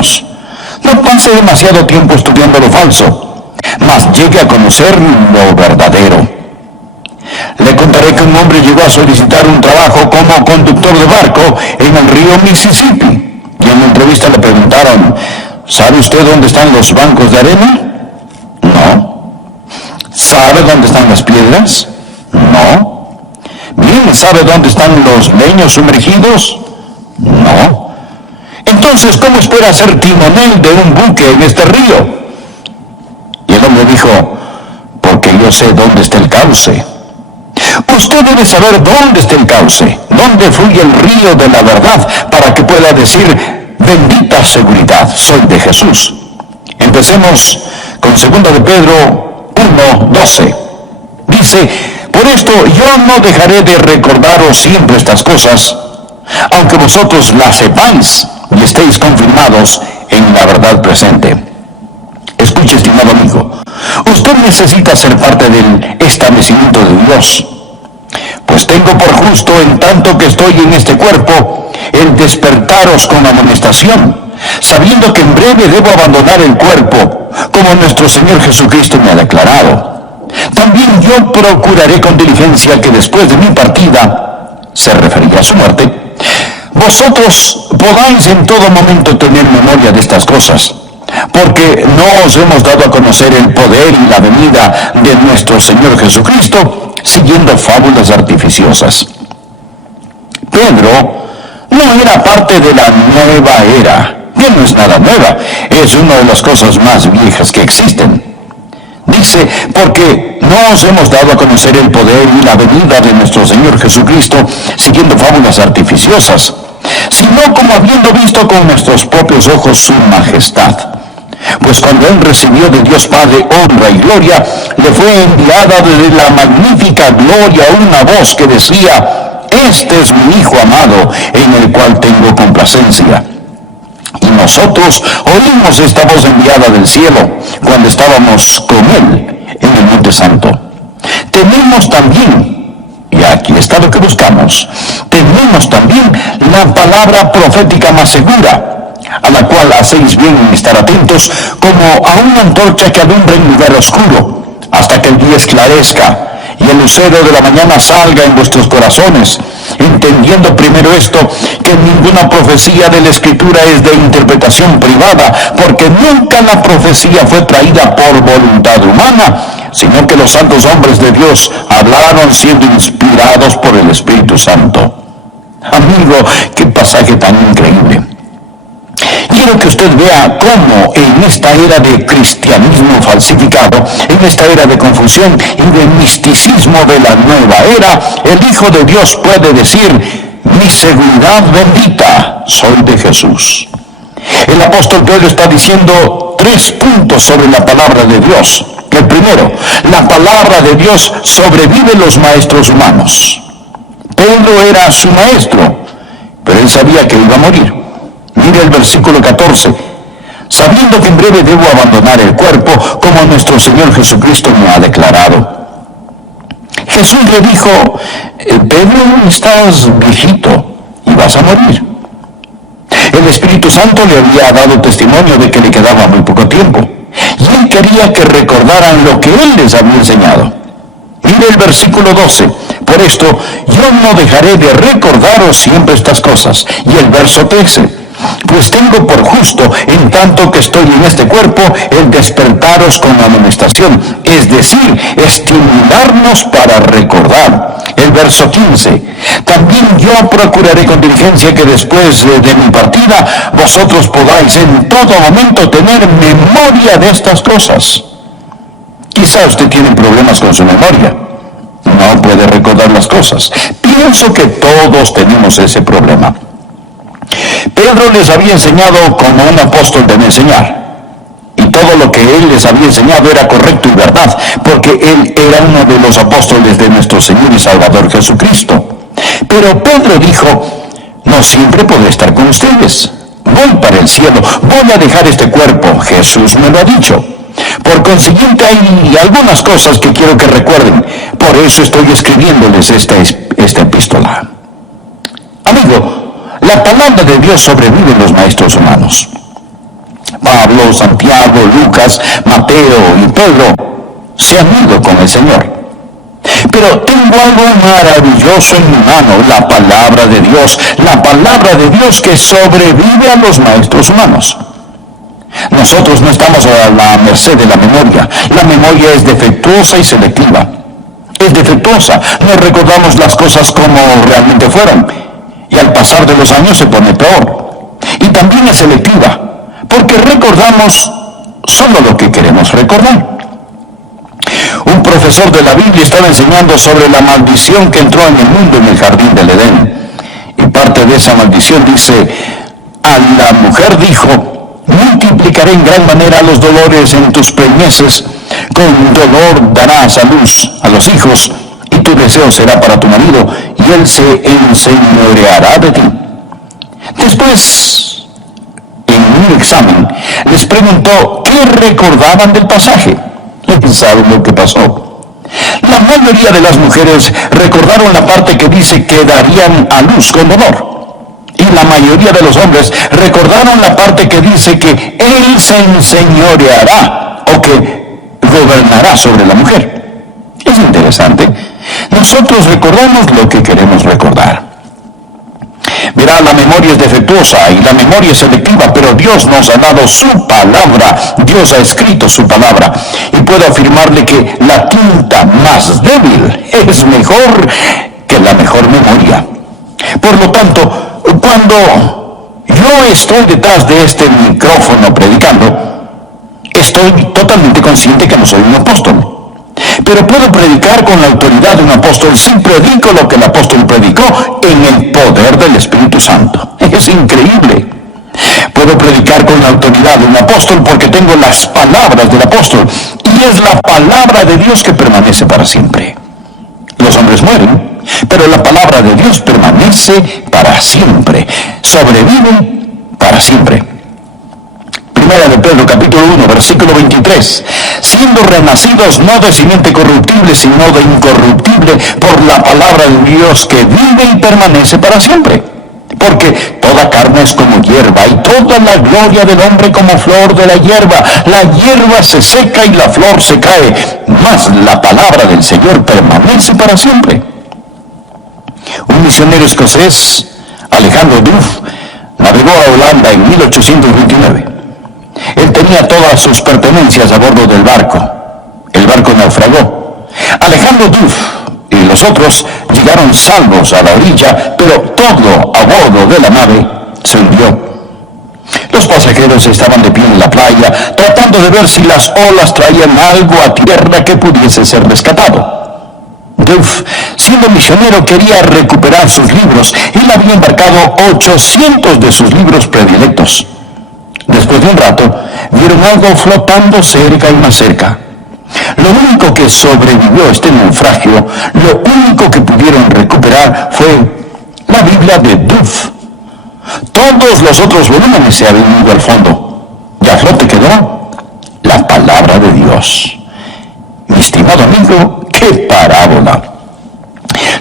años. No pase demasiado tiempo estudiando lo falso, mas llegue a conocer lo verdadero. Le contaré que un hombre llegó a solicitar un trabajo como conductor de barco en el río Mississippi. Y en la entrevista le preguntaron, ¿sabe usted dónde están los bancos de arena? No. ¿Sabe dónde están las piedras? No. Bien, ¿sabe dónde están los leños sumergidos? No. Entonces, ¿cómo espera ser timonel de un buque en este río? Y el hombre dijo, porque yo sé dónde está el cauce. Usted debe saber dónde está el cauce, dónde fluye el río de la verdad, para que pueda decir, bendita seguridad, soy de Jesús. Empecemos con 2 de Pedro 1:12. Dice, por esto yo no dejaré de recordaros siempre estas cosas, aunque vosotros las sepáis y estéis confirmados en la verdad presente. Escuche, estimado amigo, usted necesita ser parte del establecimiento de Dios. Pues tengo por justo, en tanto que estoy en este cuerpo, el despertaros con amonestación, sabiendo que en breve debo abandonar el cuerpo, como nuestro Señor Jesucristo me ha declarado. También yo procuraré con diligencia que después de mi partida, se referirá a su muerte, vosotros podáis en todo momento tener memoria de estas cosas, porque no os hemos dado a conocer el poder y la venida de nuestro Señor Jesucristo, siguiendo fábulas artificiosas. Pedro no era parte de la nueva era. Ya no es nada nueva, es una de las cosas más viejas que existen. Dice, porque no os hemos dado a conocer el poder y la venida de nuestro Señor Jesucristo, siguiendo fábulas artificiosas, sino como habiendo visto con nuestros propios ojos su majestad. Pues cuando él recibió de Dios Padre honra y gloria, le fue enviada desde la magnífica gloria una voz que decía, este es mi Hijo amado, en el cual tengo complacencia. Y nosotros oímos esta voz enviada del cielo, cuando estábamos con él en el Monte Santo. Tenemos también, y aquí está lo que buscamos, tenemos también la palabra profética más segura, a la cual hacéis bien en estar atentos, como a una antorcha que alumbra en lugar oscuro, hasta que el día esclarezca, y el lucero de la mañana salga en vuestros corazones, entendiendo primero esto, que ninguna profecía de la Escritura es de interpretación privada, porque nunca la profecía fue traída por voluntad humana, sino que los santos hombres de Dios hablaron siendo inspirados por el Espíritu Santo. Amigo, qué pasaje tan increíble. Quiero que usted vea cómo en esta era de cristianismo falsificado, en esta era de confusión y de misticismo de la nueva era, el Hijo de Dios puede decir, mi seguridad bendita, soy de Jesús. El apóstol Pedro está diciendo 3 puntos sobre la palabra de Dios. El primero, la palabra de Dios sobrevive los maestros humanos. Pedro era su maestro, pero él sabía que iba a morir. Mire el versículo 14. Sabiendo que en breve debo abandonar el cuerpo, como nuestro Señor Jesucristo me ha declarado. Jesús le dijo, Pedro, estás viejito y vas a morir. El Espíritu Santo le había dado testimonio de que le quedaba muy poco tiempo, y él quería que recordaran lo que él les había enseñado. Mire el versículo 12. Por esto, yo no dejaré de recordaros siempre estas cosas. Y el verso 13. Pues tengo por justo, en tanto que estoy en este cuerpo, el despertaros con la amonestación, es decir, estimularnos para recordar. El verso 15. También yo procuraré con diligencia que después de mi partida, vosotros podáis en todo momento tener memoria de estas cosas. Quizá usted tiene problemas con su memoria. No puede recordar las cosas. Pienso que todos tenemos ese problema. Pedro les había enseñado como un apóstol debe enseñar. Y todo lo que él les había enseñado era correcto y verdad, porque él era uno de los apóstoles de nuestro Señor y Salvador Jesucristo. Pero Pedro dijo, no siempre podré estar con ustedes. Voy para el cielo, voy a dejar este cuerpo. Jesús me lo ha dicho. Por consiguiente, hay algunas cosas que quiero que recuerden. Por eso estoy escribiéndoles esta epístola. Amigo, la palabra de Dios sobrevive en los maestros humanos. Pablo, Santiago, Lucas, Mateo y Pedro se han ido con el Señor. Pero tengo algo maravilloso en mi mano, la palabra de Dios que sobrevive a los maestros humanos. Nosotros no estamos a la merced de la memoria. La memoria es defectuosa y selectiva. Es defectuosa, no recordamos las cosas como realmente fueron, y al pasar de los años se pone peor. Y también es selectiva, porque recordamos solo lo que queremos recordar. Un profesor de la Biblia estaba enseñando sobre la maldición que entró en el mundo en el jardín del Edén. Y parte de esa maldición dice, a la mujer dijo, multiplicaré en gran manera los dolores en tus preñeces, con dolor darás a luz a los hijos, y tu deseo será para tu marido, y él se enseñoreará de ti. Después, en un examen, les preguntó qué recordaban del pasaje. ¿Y saben lo que pasó? La mayoría de las mujeres recordaron la parte que dice que darían a luz con dolor. Y la mayoría de los hombres recordaron la parte que dice que él se enseñoreará o que gobernará sobre la mujer. Es interesante. Nosotros recordamos lo que queremos recordar. Verá, la memoria es defectuosa y la memoria es selectiva, pero Dios nos ha dado su palabra. Dios ha escrito su palabra. Y puedo afirmarle que la tinta más débil es mejor que la mejor memoria. Por lo tanto, cuando yo estoy detrás de este micrófono predicando, estoy totalmente consciente que no soy un apóstol. Pero puedo predicar con la autoridad de un apóstol si predico lo que el apóstol predicó en el poder del Espíritu Santo. Es increíble. Puedo predicar con la autoridad de un apóstol porque tengo las palabras del apóstol. Y es la palabra de Dios que permanece para siempre. Los hombres mueren, pero la palabra de Dios permanece para siempre. Sobrevive para siempre. Primera de Pedro, capítulo 1, versículo 23. Siendo renacidos no de simiente corruptible, sino de incorruptible, por la palabra de Dios que vive y permanece para siempre. Porque toda carne es como hierba, y toda la gloria del hombre como flor de la hierba. La hierba se seca y la flor se cae, mas la palabra del Señor permanece para siempre. Un misionero escocés, Alejandro Duff, navegó a Holanda en 1829. Él tenía todas sus pertenencias a bordo del barco. El barco naufragó. Alejandro Duff y los otros llegaron salvos a la orilla, pero todo a bordo de la nave se hundió. Los pasajeros estaban de pie en la playa, tratando de ver si las olas traían algo a tierra que pudiese ser rescatado. Duff, siendo misionero, quería recuperar sus libros. Él había embarcado 800 de sus libros predilectos. Después de un rato, vieron algo flotando cerca y más cerca. Lo único que sobrevivió a este naufragio, lo único que pudieron recuperar fue la Biblia de Duff. Todos los otros volúmenes se habían ido al fondo. Y a flote quedó la palabra de Dios. Mi estimado amigo, ¡qué parábola!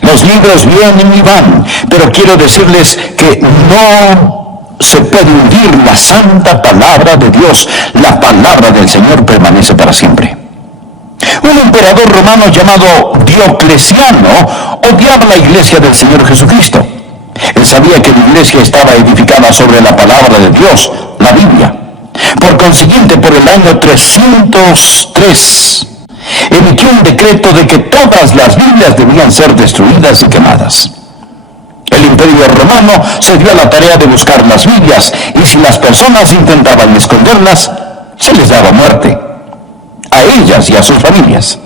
Los libros vienen y van, pero quiero decirles que no se puede hundir la santa palabra de Dios. La palabra del Señor permanece para siempre. Un emperador romano llamado Diocleciano odiaba la iglesia del Señor Jesucristo. Él sabía que la iglesia estaba edificada sobre la palabra de Dios, la Biblia. Por consiguiente, por el año 303, emitió un decreto de que todas las Biblias debían ser destruidas y quemadas. El imperio romano se dio a la tarea de buscar las Biblias, y si las personas intentaban esconderlas, se les daba muerte, a ellas y a sus familias.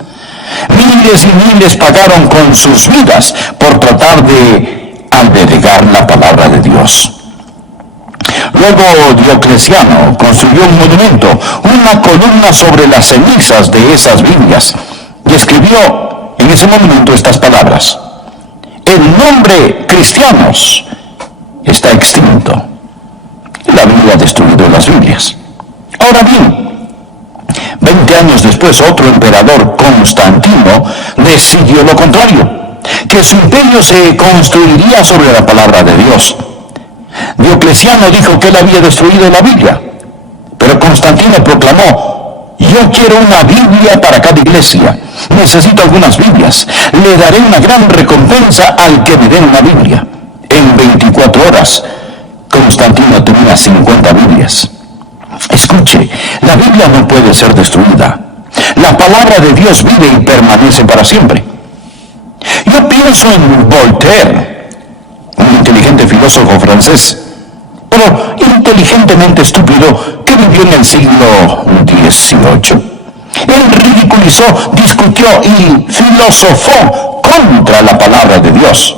Miles y miles pagaron con sus vidas por tratar de albergar la palabra de Dios. Luego Diocleciano construyó un monumento, una columna sobre las cenizas de esas Biblias, y escribió en ese monumento estas palabras: el nombre cristianos está extinto. La Biblia ha destruido las Biblias. Ahora bien, 20 años después, otro emperador, Constantino, decidió lo contrario, que su imperio se construiría sobre la palabra de Dios. Diocleciano dijo que él había destruido la Biblia, Pero Constantino proclamó: yo quiero una Biblia para cada iglesia. Necesito algunas Biblias. Le daré una gran recompensa al que me dé una Biblia. En 24 horas, Constantino tenía 50 Biblias. Escuche, la Biblia no puede ser destruida. La palabra de Dios vive y permanece para siempre. Yo pienso en Voltaire, un inteligente filósofo francés, pero inteligentemente estúpido, que vivió en el siglo XVIII. Él ridiculizó, discutió y filosofó contra la palabra de Dios.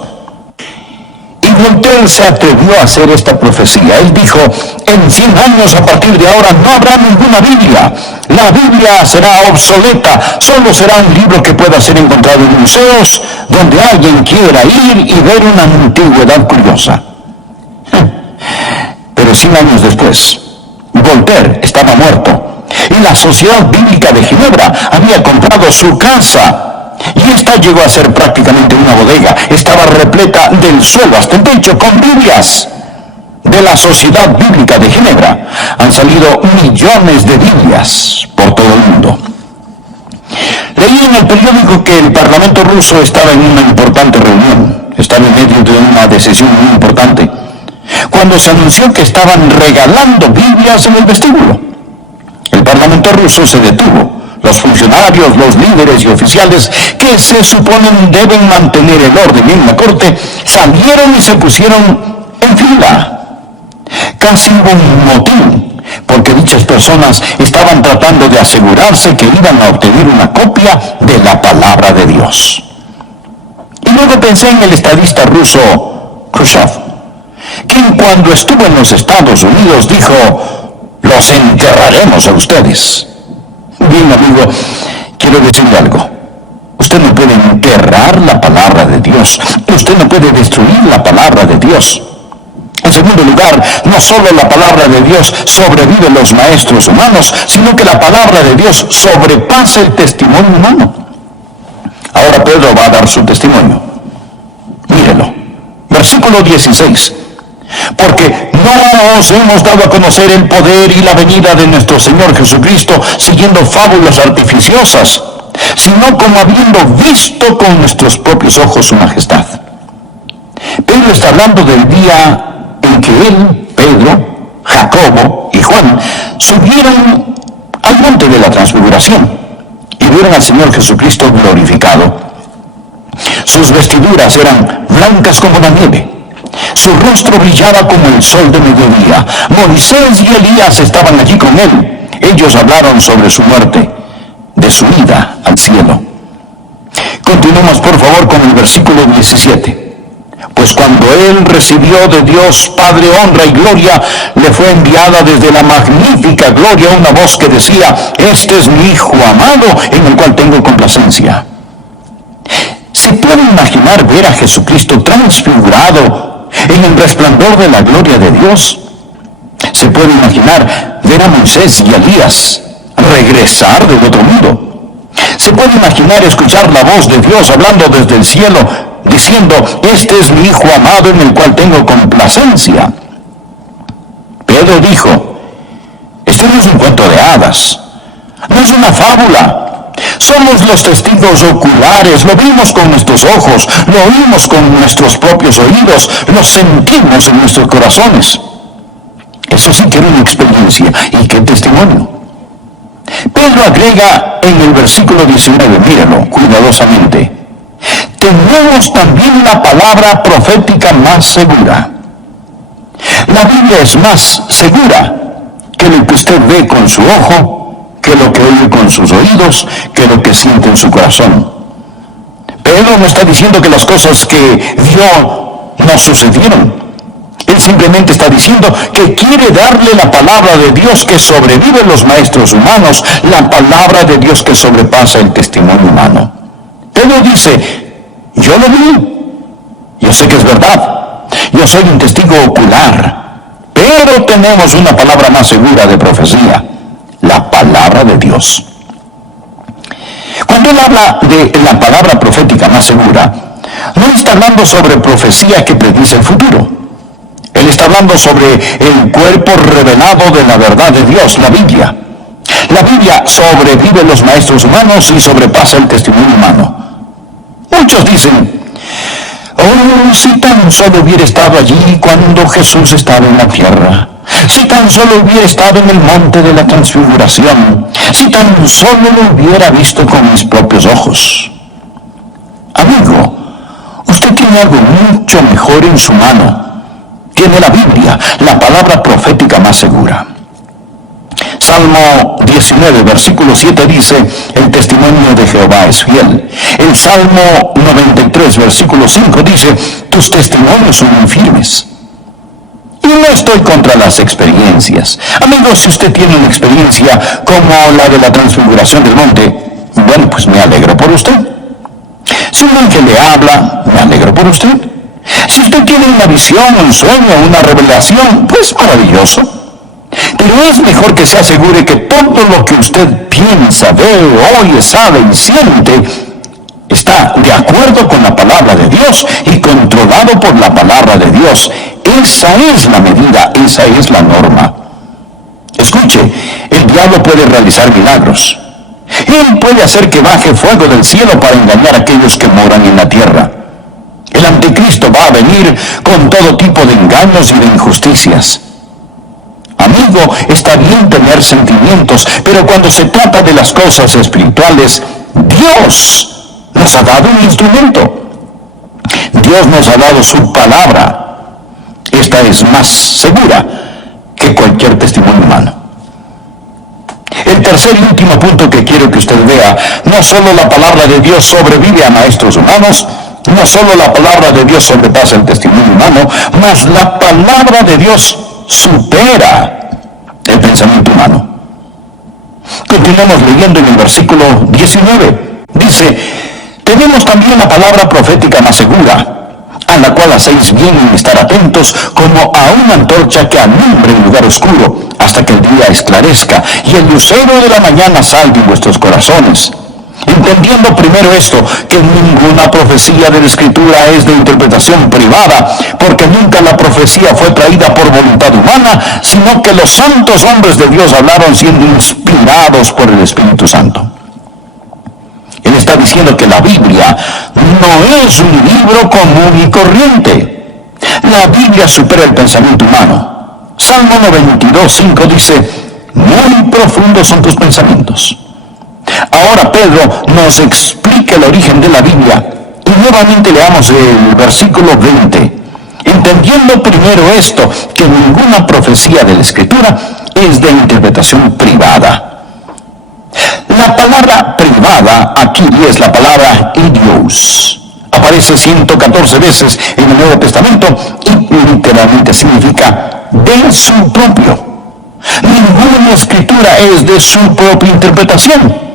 Y Voltaire se atrevió a hacer esta profecía. Él dijo: en 100 años a partir de ahora no habrá ninguna Biblia. La Biblia será obsoleta. Solo será un libro que pueda ser encontrado en museos, donde alguien quiera ir y ver una antigüedad curiosa. Pero 100 años después, Voltaire estaba muerto. Y la Sociedad Bíblica de Ginebra había comprado su casa. Y esta llegó a ser prácticamente una bodega. Estaba repleta del suelo hasta el techo con Biblias. De la Sociedad Bíblica de Ginebra han salido millones de Biblias por todo el mundo. Leí en el periódico que el Parlamento ruso estaba en una importante reunión. Estaba en medio de una decisión muy importante, cuando se anunció que estaban regalando Biblias en el vestíbulo. El Parlamento ruso se detuvo. Los funcionarios, los líderes y oficiales que se suponen deben mantener el orden en la corte, salieron y se pusieron en fila. Casi hubo un motín, porque dichas personas estaban tratando de asegurarse que iban a obtener una copia de la palabra de Dios. Y luego pensé en el estadista ruso Khrushchev, quien cuando estuvo en los Estados Unidos dijo: los enterraremos a ustedes. Bien, amigo, quiero decirle algo. Usted no puede enterrar la palabra de Dios. Usted no puede destruir la palabra de Dios. En segundo lugar, no solo la palabra de Dios sobrevive los maestros humanos, sino que la palabra de Dios sobrepasa el testimonio humano. Ahora Pedro va a dar su testimonio. Mírelo. Versículo 16. Porque no os hemos dado a conocer el poder y la venida de nuestro Señor Jesucristo siguiendo fábulas artificiosas, sino como habiendo visto con nuestros propios ojos su majestad. Pedro está hablando del día en que él, Pedro, Jacobo y Juan subieron al monte de la transfiguración y vieron al Señor Jesucristo glorificado. Sus vestiduras eran blancas como la nieve. Su rostro brillaba como el sol de mediodía. Moisés y Elías estaban allí con él. Ellos hablaron sobre su muerte, de su ida al cielo. Continuemos por favor con el versículo 17. Pues cuando él recibió de Dios Padre honra y gloria, le fue enviada desde la magnífica gloria una voz que decía: este es mi Hijo amado, en el cual tengo complacencia. ¿Se puede imaginar ver a Jesucristo transfigurado en el resplandor de la gloria de Dios? ¿Se puede imaginar ver a Moisés y a Elías regresar del otro mundo? ¿Se puede imaginar escuchar la voz de Dios hablando desde el cielo, diciendo: este es mi Hijo amado en el cual tengo complacencia? Pedro dijo: este no es un cuento de hadas, no es una fábula. Somos los testigos oculares, lo vimos con nuestros ojos, lo oímos con nuestros propios oídos, lo sentimos en nuestros corazones. Eso sí que era una experiencia. ¿Y qué testimonio? Pedro agrega en el versículo 19, míralo cuidadosamente: tenemos también la palabra profética más segura. La Biblia es más segura que lo que usted ve con su ojo, que lo que oye con sus oídos, que lo que siente en su corazón. Pedro no está diciendo que las cosas que vio no sucedieron. Él simplemente está diciendo que quiere darle la palabra de Dios que sobrevive los maestros humanos, la palabra de Dios que sobrepasa el testimonio humano. Pedro dice: yo lo vi, yo sé que es verdad, yo soy un testigo ocular, pero tenemos una palabra más segura de profecía: la palabra de Dios. Cuando él habla de la palabra profética más segura, no está hablando sobre profecía que predice el futuro. Él Él está hablando sobre el cuerpo revelado de la verdad de Dios, la Biblia. La Biblia sobrevive los maestros humanos y sobrepasa el testimonio humano. Muchos dicen, oh, si tan solo hubiera estado allí cuando Jesús estaba en la tierra, si tan solo hubiera estado en el monte de la transfiguración, si tan solo lo hubiera visto con mis propios ojos. Amigo, usted tiene algo mucho mejor en su mano. Tiene la Biblia, la palabra profética más segura. Salmo 19, versículo 7 dice, el testimonio de Jehová es fiel. El Salmo 93, versículo 5 dice, tus testimonios son muy firmes. Y no estoy contra las experiencias. Amigos, si usted tiene una experiencia como la de la transfiguración del monte, bueno, pues me alegro por usted. Si un ángel le habla, me alegro por usted. Si usted tiene una visión, un sueño, una revelación, pues maravilloso. Pero es mejor que se asegure que todo lo que usted piensa, ve, oye, sabe y siente está de acuerdo con la palabra de Dios y controlado por la palabra de Dios. Esa es la medida, esa es la norma. Escuche, el diablo puede realizar milagros. Él puede hacer que baje fuego del cielo para engañar a aquellos que moran en la tierra. El anticristo va a venir con todo tipo de engaños y de injusticias. Amigo, está bien tener sentimientos, pero cuando se trata de las cosas espirituales, Dios nos ha dado un instrumento. Dios nos ha dado su palabra. Esta es más segura que cualquier testimonio humano. El tercer y último punto que quiero que usted vea, no solo la palabra de Dios sobrevive a maestros humanos, no solo la palabra de Dios sobrepasa el testimonio humano, mas la palabra de Dios supera el pensamiento humano. Continuamos leyendo en el versículo 19. Dice, tenemos también la palabra profética más segura, a la cual hacéis bien en estar atentos como a una antorcha que alumbre en lugar oscuro, hasta que el día esclarezca y el lucero de la mañana salga en vuestros corazones. Entendiendo primero esto, que ninguna profecía de la Escritura es de interpretación privada, porque nunca la profecía fue traída por voluntad humana, sino que los santos hombres de Dios hablaron siendo inspirados por el Espíritu Santo. Él está diciendo que la Biblia no es un libro común y corriente. La Biblia supera el pensamiento humano. Salmo 92:5 dice, muy profundos son tus pensamientos. Ahora Pedro nos explica el origen de la Biblia y nuevamente leamos el versículo 20. Entendiendo primero esto, que ninguna profecía de la Escritura es de interpretación privada. La palabra privada aquí es la palabra idios. Aparece 114 veces en el Nuevo Testamento y literalmente significa de su propio. Ninguna escritura es de su propia interpretación.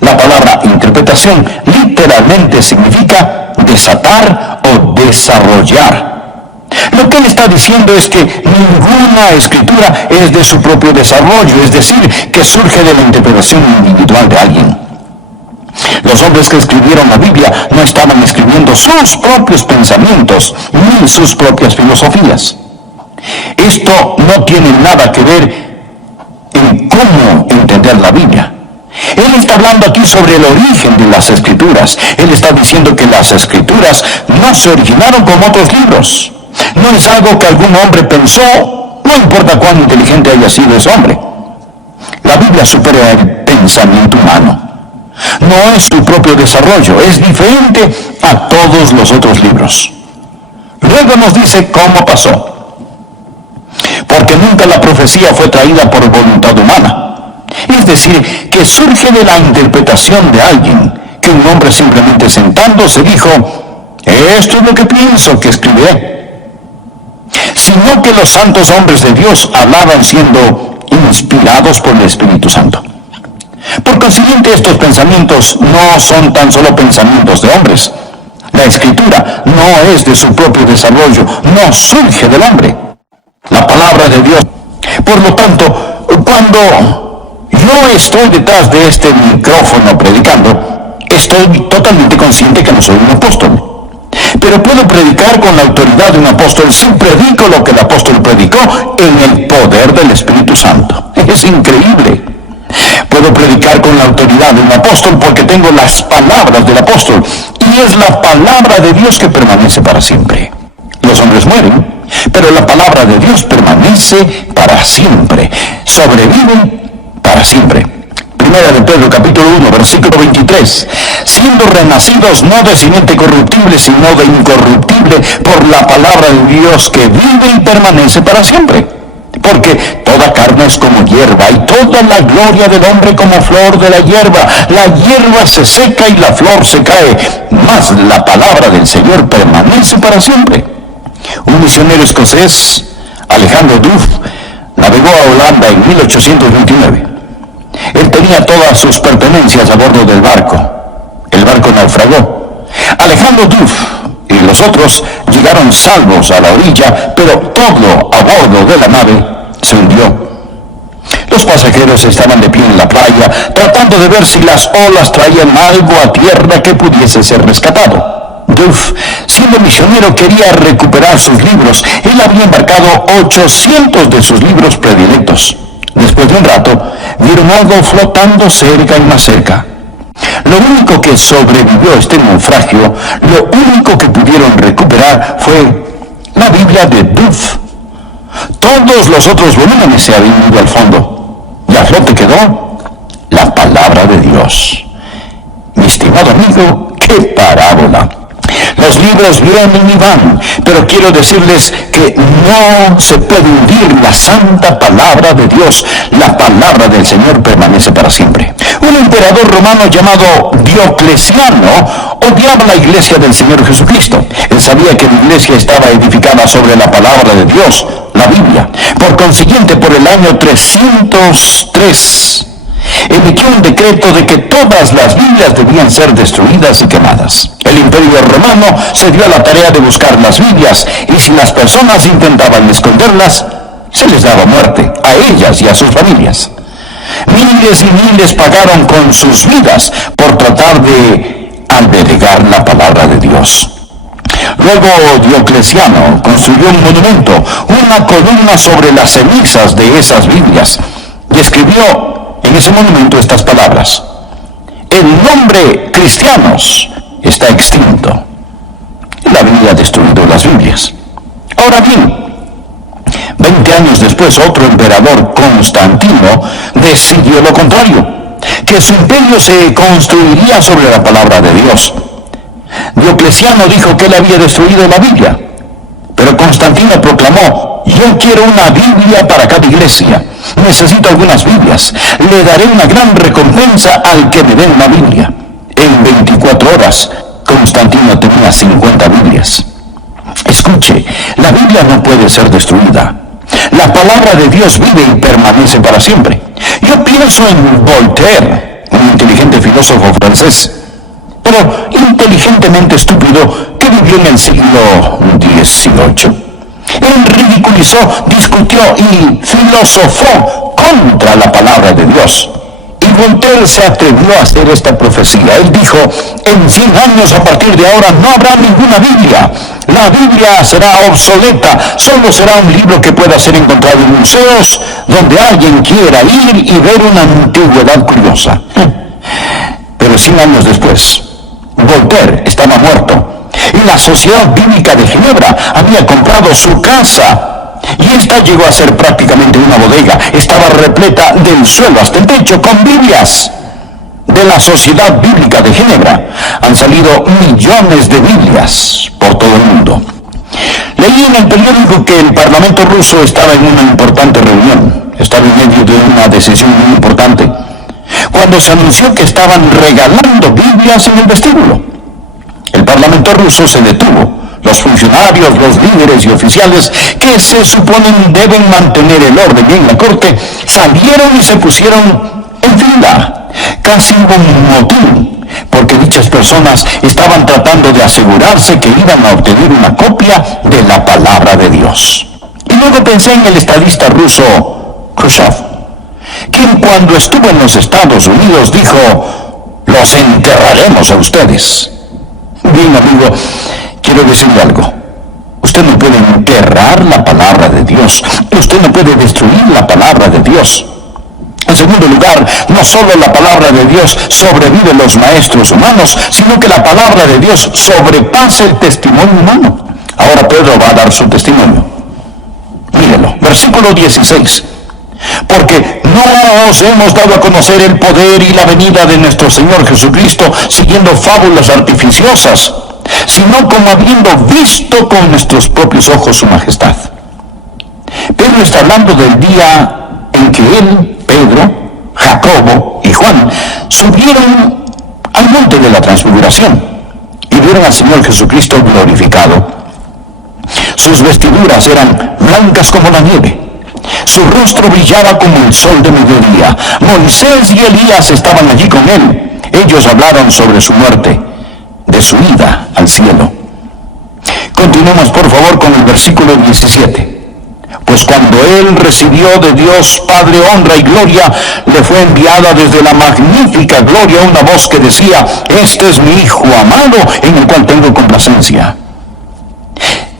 La palabra interpretación literalmente significa desatar o desarrollar. Lo que él está diciendo es que ninguna escritura es de su propio desarrollo, es decir, que surge de la interpretación individual de alguien. Los hombres que escribieron la Biblia no estaban escribiendo sus propios pensamientos ni sus propias filosofías. Esto no tiene nada que ver en cómo entender la Biblia. Él está hablando aquí sobre el origen de las Escrituras. Él está diciendo que las Escrituras no se originaron como otros libros. No es algo que algún hombre pensó, no importa cuán inteligente haya sido ese hombre. La Biblia supera el pensamiento humano. No es su propio desarrollo, es diferente a todos los otros libros. Luego nos dice cómo pasó. Porque nunca la profecía fue traída por voluntad humana. Es decir, que surge de la interpretación de alguien, que un hombre simplemente sentándose dijo, esto es lo que pienso que escribiré. Sino que los santos hombres de Dios hablaban siendo inspirados por el Espíritu Santo. Por consiguiente, estos pensamientos no son tan solo pensamientos de hombres. La Escritura no es de su propio desarrollo, no surge del hombre. La palabra de Dios. Por lo tanto, cuando yo estoy detrás de este micrófono predicando, estoy totalmente consciente que no soy un apóstol. Pero puedo predicar con la autoridad de un apóstol si predico lo que el apóstol predicó en el poder del Espíritu Santo. Es increíble. Puedo predicar con la autoridad de un apóstol porque tengo las palabras del apóstol, y es la palabra de Dios que permanece para siempre. Los hombres mueren, pero la palabra de Dios permanece para siempre. Sobrevive para siempre. Primera de Pedro, capítulo 1, versículo 23. Siendo renacidos no de simiente corruptible, sino de incorruptible, por la palabra de Dios que vive y permanece para siempre. Porque toda carne es como hierba, y toda la gloria del hombre como flor de la hierba. La hierba se seca y la flor se cae, mas la palabra del Señor permanece para siempre. Un misionero escocés, Alejandro Duff, navegó a Holanda en 1829. Él tenía todas sus pertenencias a bordo del barco. El barco naufragó. Alejandro Duff y los otros llegaron salvos a la orilla, pero todo a bordo de la nave se hundió. Los pasajeros estaban de pie en la playa, tratando de ver si las olas traían algo a tierra que pudiese ser rescatado. Duff, siendo misionero, quería recuperar sus libros. Él había embarcado 800 de sus libros predilectos. Después de un rato, vieron algo flotando cerca y más cerca. Lo único que sobrevivió a este naufragio, lo único que pudieron recuperar fue la Biblia de Duff. Todos los otros volúmenes se habían ido al fondo, y a flote quedó la palabra de Dios. Mi estimado amigo, ¡qué parábola! Los libros vienen y van, pero quiero decirles que no se puede hundir la santa palabra de Dios. La palabra del Señor permanece para siempre. Un emperador romano llamado Diocleciano odiaba la iglesia del Señor Jesucristo. Él sabía que la iglesia estaba edificada sobre la palabra de Dios, la Biblia. Por consiguiente, por el año 303, emitió un decreto de que todas las Biblias debían ser destruidas y quemadas. El Imperio Romano se dio a la tarea de buscar las Biblias, y si las personas intentaban esconderlas, se les daba muerte a ellas y a sus familias. Miles y miles pagaron con sus vidas por tratar de albergar la palabra de Dios. Luego Diocleciano construyó un monumento, una columna sobre las cenizas de esas Biblias, y escribió en ese monumento estas palabras: el nombre cristianos está extinto. La Biblia ha destruido las Biblias. Ahora bien, 20 años después, otro emperador, Constantino, decidió lo contrario, que su imperio se construiría sobre la palabra de Dios. Diocleciano dijo que él había destruido la Biblia, pero Constantino proclamó: yo quiero una Biblia para cada iglesia. Necesito algunas Biblias. Le daré una gran recompensa al que me dé una Biblia. En 24 horas, Constantino tenía 50 Biblias. Escuche, la Biblia no puede ser destruida. La palabra de Dios vive y permanece para siempre. Yo pienso en Voltaire, un inteligente filósofo francés, pero inteligentemente estúpido, que vivió en el siglo XVIII. Él ridiculizó, discutió y filosofó contra la palabra de Dios. Y Voltaire se atrevió a hacer esta profecía. Él dijo: en 100 años a partir de ahora no habrá ninguna Biblia. La Biblia será obsoleta. Solo será un libro que pueda ser encontrado en museos donde alguien quiera ir y ver una antigüedad curiosa. Pero 100 años después, Voltaire estaba muerto, y la Sociedad Bíblica de Ginebra había comprado su casa, y esta llegó a ser prácticamente una bodega. Estaba repleta del suelo hasta el techo con Biblias. De la Sociedad Bíblica de Ginebra han salido millones de Biblias por todo el mundo. Leí en el periódico que el Parlamento ruso estaba en una importante reunión. Estaba en medio de una decisión muy importante, cuando se anunció que estaban regalando Biblias en el vestíbulo. El Parlamento ruso se detuvo. Los funcionarios, los líderes y oficiales que se suponen deben mantener el orden en la corte salieron y se pusieron en fila. Casi hubo un motín, porque dichas personas estaban tratando de asegurarse que iban a obtener una copia de la palabra de Dios. Y luego pensé en el estadista ruso Khrushchev, quien cuando estuvo en los Estados Unidos dijo: los enterraremos a ustedes. Bien, amigo, quiero decirle algo. Usted no puede enterrar la palabra de Dios. Usted no puede destruir la palabra de Dios. En segundo lugar, no solo la palabra de Dios sobrevive a los maestros humanos, sino que la palabra de Dios sobrepasa el testimonio humano. Ahora Pedro va a dar su testimonio. Mírelo, versículo 16. Porque no os hemos dado a conocer el poder y la venida de nuestro Señor Jesucristo siguiendo fábulas artificiosas, sino como habiendo visto con nuestros propios ojos su majestad. Pedro está hablando del día en que él, Pedro, Jacobo y Juan subieron al monte de la transfiguración y vieron al Señor Jesucristo glorificado. Sus vestiduras eran blancas como la nieve, su rostro brillaba como el sol de mediodía. Moisés y Elías estaban allí con él. Ellos hablaron sobre su muerte, de su ida al cielo. Continuemos por favor con el versículo 17. Pues cuando él recibió de Dios Padre honra y gloria, le fue enviada desde la magnífica gloria una voz que decía: este es mi Hijo amado, en el cual tengo complacencia.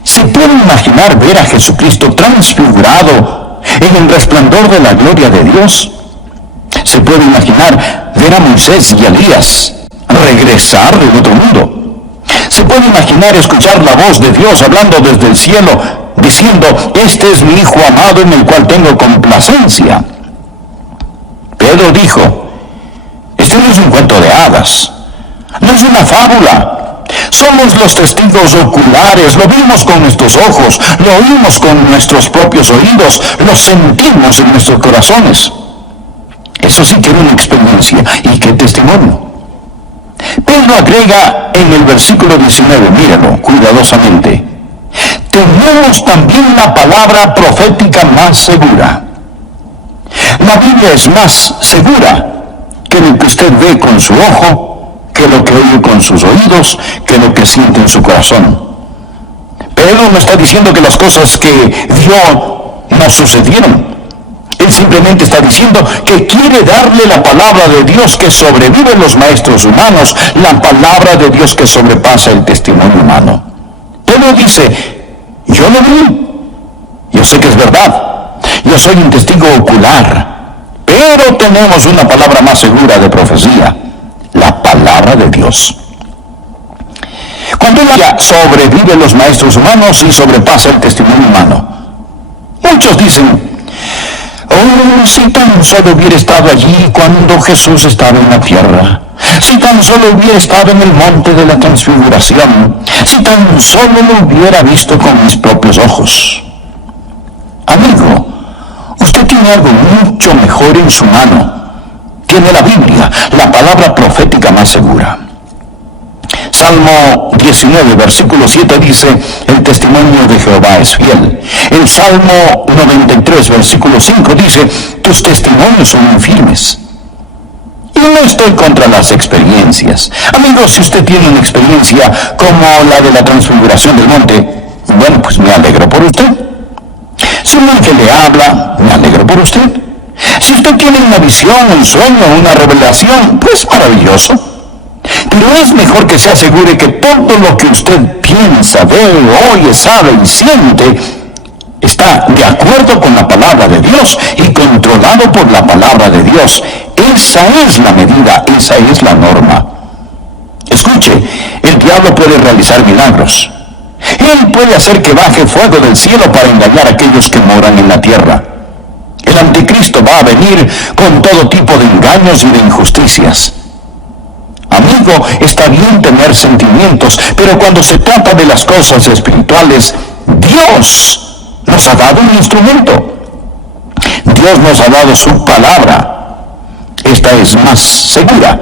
¿Se puede imaginar ver a Jesucristo transfigurado en el resplandor de la gloria de Dios? ¿Se puede imaginar ver a Moisés y a Elías regresar del otro mundo? ¿Se puede imaginar escuchar la voz de Dios hablando desde el cielo, diciendo: este es mi Hijo amado en el cual tengo complacencia? Pedro dijo: este no es un cuento de hadas, no es una fábula. Somos los testigos oculares, lo vimos con nuestros ojos, lo oímos con nuestros propios oídos, lo sentimos en nuestros corazones. Eso sí que era una experiencia, y qué testimonio. Pedro agrega en el versículo 19, míralo cuidadosamente: tenemos también la palabra profética más segura. La Biblia es más segura que lo que usted ve con su ojo, que lo que oye con sus oídos, que lo que siente en su corazón. Pedro no está diciendo que las cosas que vio no sucedieron. Él simplemente está diciendo que quiere darle la palabra de Dios que sobrevive en los maestros humanos, la palabra de Dios que sobrepasa el testimonio humano. Pedro dice: yo lo vi, yo sé que es verdad, yo soy un testigo ocular, pero tenemos una palabra más segura de profecía: la palabra de Dios. Cuando ella sobrevive los maestros humanos y sobrepasa el testimonio humano, muchos dicen: oh, si tan solo hubiera estado allí cuando Jesús estaba en la tierra, si tan solo hubiera estado en el monte de la transfiguración, si tan solo lo hubiera visto con mis propios ojos. Amigo, usted tiene algo mucho mejor en su mano. Tiene la Biblia, la palabra profética más segura. Salmo 19, versículo 7 dice: el testimonio de Jehová es fiel. El Salmo 93, versículo 5 dice: tus testimonios son firmes. Y no estoy contra las experiencias. Amigos, si usted tiene una experiencia como la de la transfiguración del monte, bueno, pues me alegro por usted. Si un ángel le habla, me alegro por usted. Si usted tiene una visión, un sueño, una revelación, pues maravilloso. Pero es mejor que se asegure que todo lo que usted piensa, ve, oye, sabe y siente está de acuerdo con la palabra de Dios y controlado por la palabra de Dios. Esa es la medida, esa es la norma. Escuche, el diablo puede realizar milagros. Él puede hacer que baje fuego del cielo para engañar a aquellos que moran en la tierra. El anticristo va a venir con todo tipo de engaños y de injusticias. Amigo, está bien tener sentimientos, pero cuando se trata de las cosas espirituales, Dios nos ha dado un instrumento. Dios nos ha dado su palabra. Esta es más segura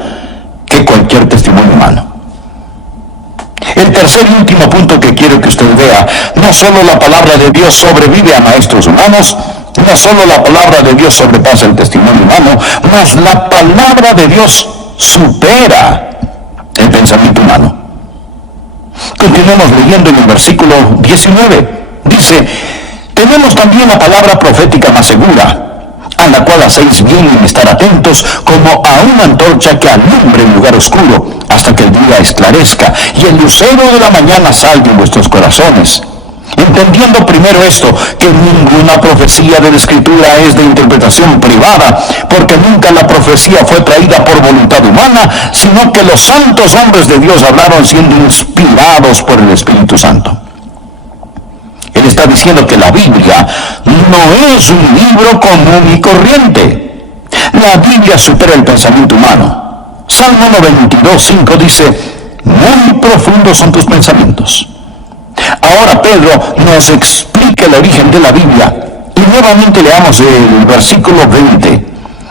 que cualquier testimonio humano. El tercer y último punto que quiero que usted vea: no solo la palabra de Dios sobrevive a maestros humanos, no solo la palabra de Dios sobrepasa el testimonio humano, mas la palabra de Dios supera el pensamiento humano. Continuemos leyendo en el versículo 19. Dice: tenemos también la palabra profética más segura, a la cual hacéis bien en estar atentos, como a una antorcha que alumbre en lugar oscuro, hasta que el día esclarezca, y el lucero de la mañana salga en vuestros corazones. Entendiendo primero esto, que ninguna profecía de la Escritura es de interpretación privada, porque nunca la profecía fue traída por voluntad humana, sino que los santos hombres de Dios hablaron siendo inspirados por el Espíritu Santo. Él está diciendo que la Biblia no es un libro común y corriente. La Biblia supera el pensamiento humano. Salmo 92:5 dice, muy profundos son tus pensamientos. Ahora Pedro nos explica el origen de la Biblia y nuevamente leamos el versículo 20.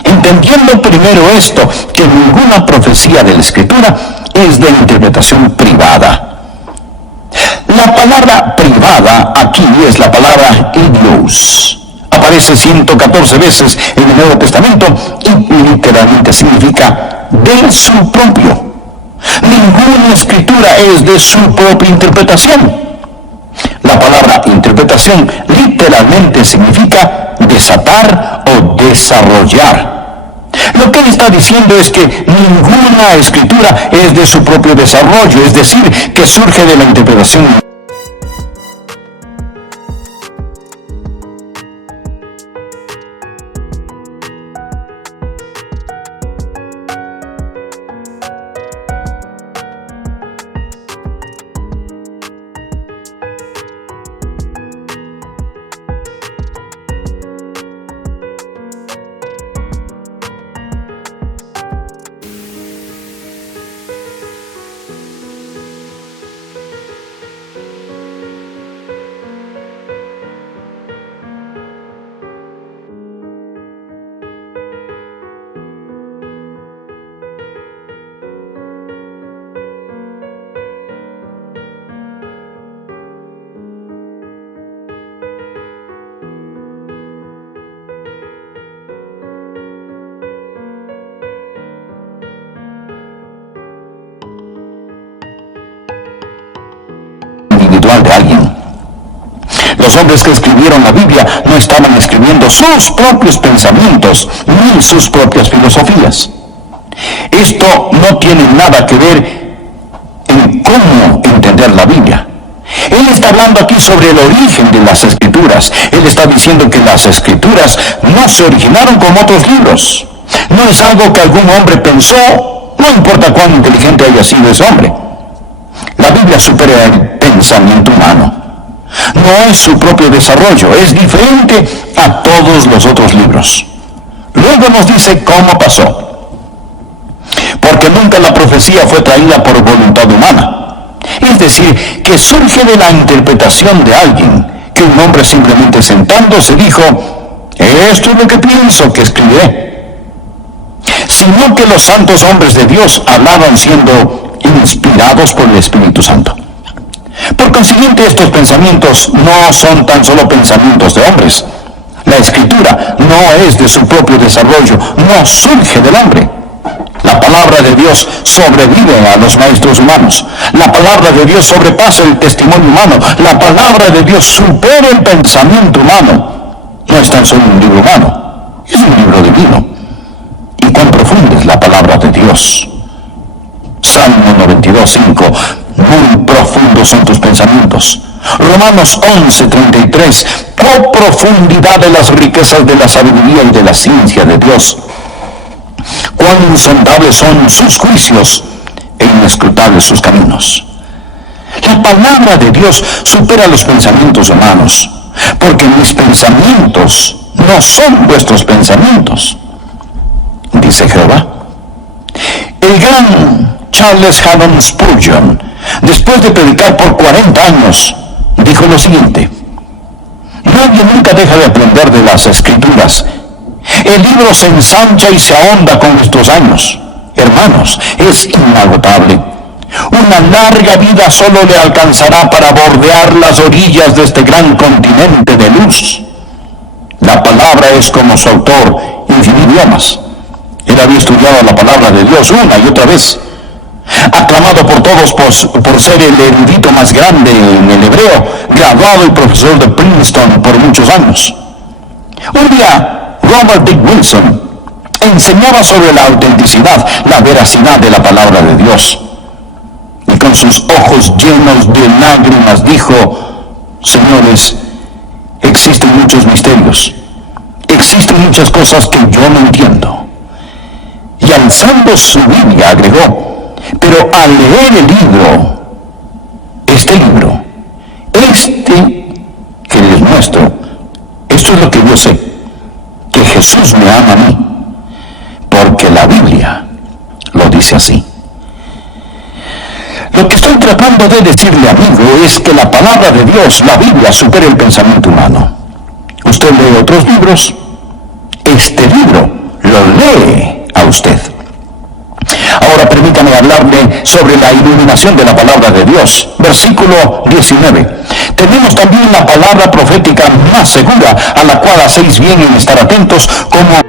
Entendiendo primero esto, que ninguna profecía de la Escritura es de interpretación privada. La palabra privada aquí es la palabra idios. Aparece 114 veces en el Nuevo Testamento y literalmente significa de su propio. Ninguna escritura es de su propia interpretación. La palabra interpretación literalmente significa desatar o desarrollar. Lo que él está diciendo es que ninguna escritura es de su propio desarrollo, es decir, que surge de la interpretación. De alguien. Los hombres que escribieron la Biblia no estaban escribiendo sus propios pensamientos ni sus propias filosofías. Esto no tiene nada que ver en cómo entender la Biblia. Él está hablando aquí sobre el origen de las Escrituras. Él está diciendo que las Escrituras no se originaron como otros libros. No es algo que algún hombre pensó, no importa cuán inteligente haya sido ese hombre. La Biblia supera el pensamiento humano. No es su propio desarrollo, es diferente a todos los otros libros. Luego nos dice cómo pasó. Porque nunca la profecía fue traída por voluntad humana. Es decir, que surge de la interpretación de alguien, que un hombre simplemente sentándose dijo, esto es lo que pienso que escribiré. Sino que los santos hombres de Dios hablaron siendo inspirados por el Espíritu Santo. Por consiguiente, estos pensamientos no son tan solo pensamientos de hombres. La Escritura no es de su propio desarrollo, no surge del hombre. La palabra de Dios sobrevive a los maestros humanos. La palabra de Dios sobrepasa el testimonio humano. La palabra de Dios supera el pensamiento humano. No es tan solo un libro humano, es un libro divino. ¿Y cuán profunda es la palabra de Dios? Salmo 92:5, muy profundos son tus pensamientos. Romanos 11:33, oh profundidad de las riquezas de la sabiduría y de la ciencia de Dios. Cuán insondables son sus juicios e inescrutables sus caminos. La palabra de Dios supera los pensamientos humanos, porque mis pensamientos no son vuestros pensamientos, dice Jehová. El gran Charles Haddon Spurgeon, después de predicar por 40 años, dijo lo siguiente: nadie nunca deja de aprender de las Escrituras. El libro se ensancha y se ahonda con nuestros años. Hermanos, es inagotable. Una larga vida solo le alcanzará para bordear las orillas de este gran continente de luz. La palabra es como su autor, infinito idiomas. Él había estudiado la palabra de Dios una y otra vez. Aclamado por todos por ser el erudito más grande en el hebreo, graduado y profesor de Princeton por muchos años. Un día, Robert Dick Wilson enseñaba sobre la autenticidad, la veracidad de la palabra de Dios. Y con sus ojos llenos de lágrimas dijo: señores, existen muchos misterios, existen muchas cosas que yo no entiendo. Y alzando su Biblia agregó: pero al leer el libro, este que les muestro, esto es lo que yo sé, que Jesús me ama a mí, porque la Biblia lo dice así. Lo que estoy tratando de decirle, amigo, es que la palabra de Dios, la Biblia, supera el pensamiento humano. Usted lee otros libros, este libro lo lee a usted. Ahora permítame hablarle sobre la iluminación de la palabra de Dios. Versículo 19. Tenemos también la palabra profética más segura, a la cual hacéis bien en estar atentos, como a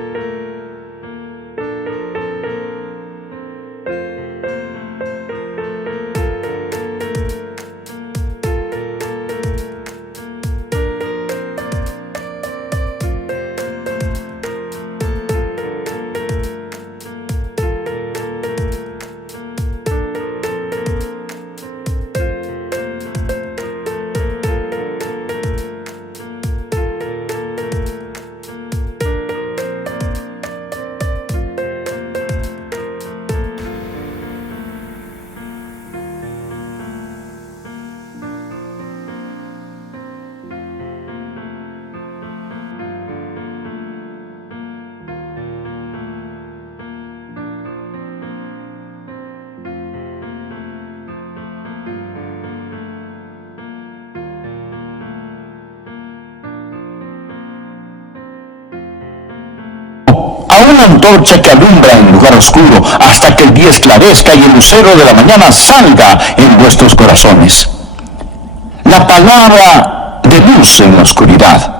una antorcha que alumbra en lugar oscuro, hasta que el día esclarezca y el lucero de la mañana salga en vuestros corazones. La palabra de luz en la oscuridad.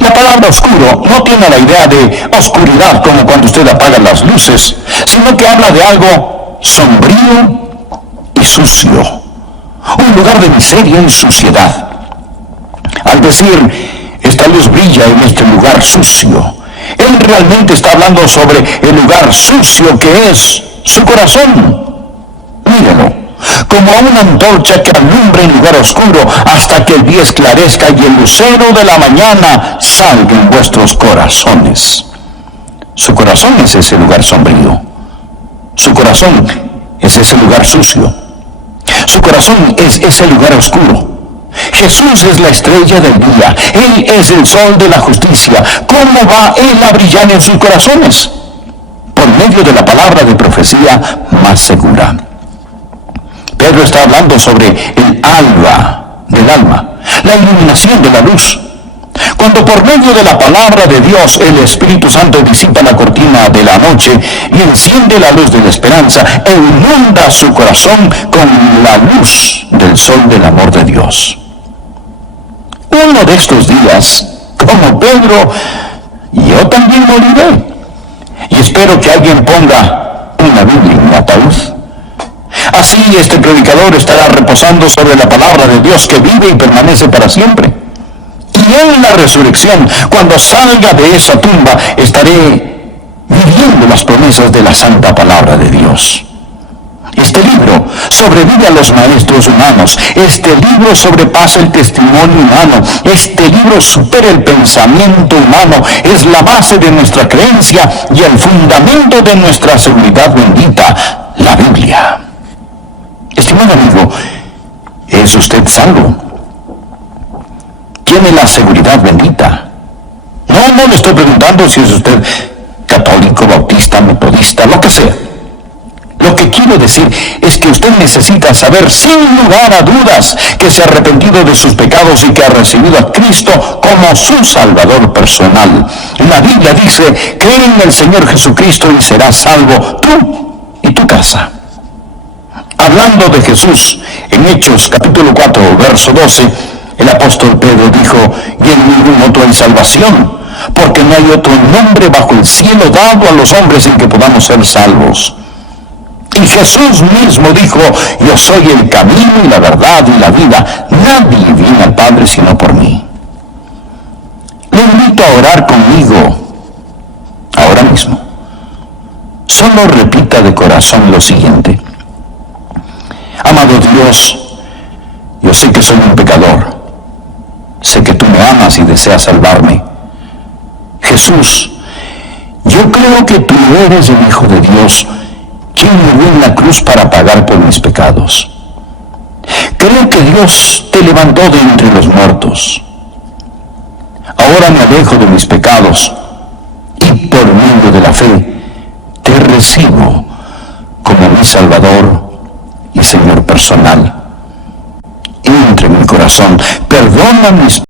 La palabra oscuro no tiene la idea de oscuridad como cuando usted apaga las luces, sino que habla de algo sombrío y sucio, un lugar de miseria y suciedad. Al decir, esta luz brilla en este lugar sucio, él realmente está hablando sobre el lugar sucio que es su corazón. Mírelo, como una antorcha que alumbra en lugar oscuro hasta que el día esclarezca y el lucero de la mañana salga en vuestros corazones. Su corazón es ese lugar sombrío. Su corazón es ese lugar sucio. Su corazón es ese lugar oscuro. Jesús es la estrella del día. Él es el sol de la justicia. ¿Cómo va Él a brillar en sus corazones? Por medio de la palabra de profecía más segura. Pedro está hablando sobre el alba del alma, la iluminación de la luz. Cuando por medio de la palabra de Dios el Espíritu Santo disipa la cortina de la noche y enciende la luz de la esperanza e inunda su corazón con la luz del sol del amor de Dios. Uno de estos días, como Pedro, yo también moriré. Y espero que alguien ponga una Biblia en mi ataúd. Así este predicador estará reposando sobre la palabra de Dios que vive y permanece para siempre. Y en la resurrección, cuando salga de esa tumba, estaré viviendo las promesas de la santa palabra de Dios. Este libro sobrevive a los maestros humanos. Este libro sobrepasa el testimonio humano. Este libro supera el pensamiento humano. Es la base de nuestra creencia y el fundamento de nuestra seguridad bendita, la Biblia. Estimado amigo, ¿es usted salvo? ¿Tiene la seguridad bendita? No le estoy preguntando si es usted católico, bautista, metodista, lo que sea. Lo que quiero decir es que usted necesita saber sin lugar a dudas que se ha arrepentido de sus pecados y que ha recibido a Cristo como su Salvador personal. La Biblia dice, cree en el Señor Jesucristo y serás salvo tú y tu casa. Hablando de Jesús, en Hechos capítulo 4, verso 12, el apóstol Pedro dijo, y en ningún otro hay salvación, porque no hay otro nombre bajo el cielo dado a los hombres en que podamos ser salvos. Y Jesús mismo dijo, yo soy el camino y la verdad y la vida. Nadie viene al Padre sino por mí. Le invito a orar conmigo mismo. Solo repita de corazón lo siguiente: amado Dios, yo sé que soy un pecador. Sé que tú me amas y deseas salvarme. Jesús, yo creo que tú eres el Hijo de Dios, quien murió en la cruz para pagar por mis pecados. Creo que Dios te levantó de entre los muertos. Ahora me alejo de mis pecados y por medio de la fe te recibo como mi Salvador y Señor personal. Entra en mi corazón, perdona mis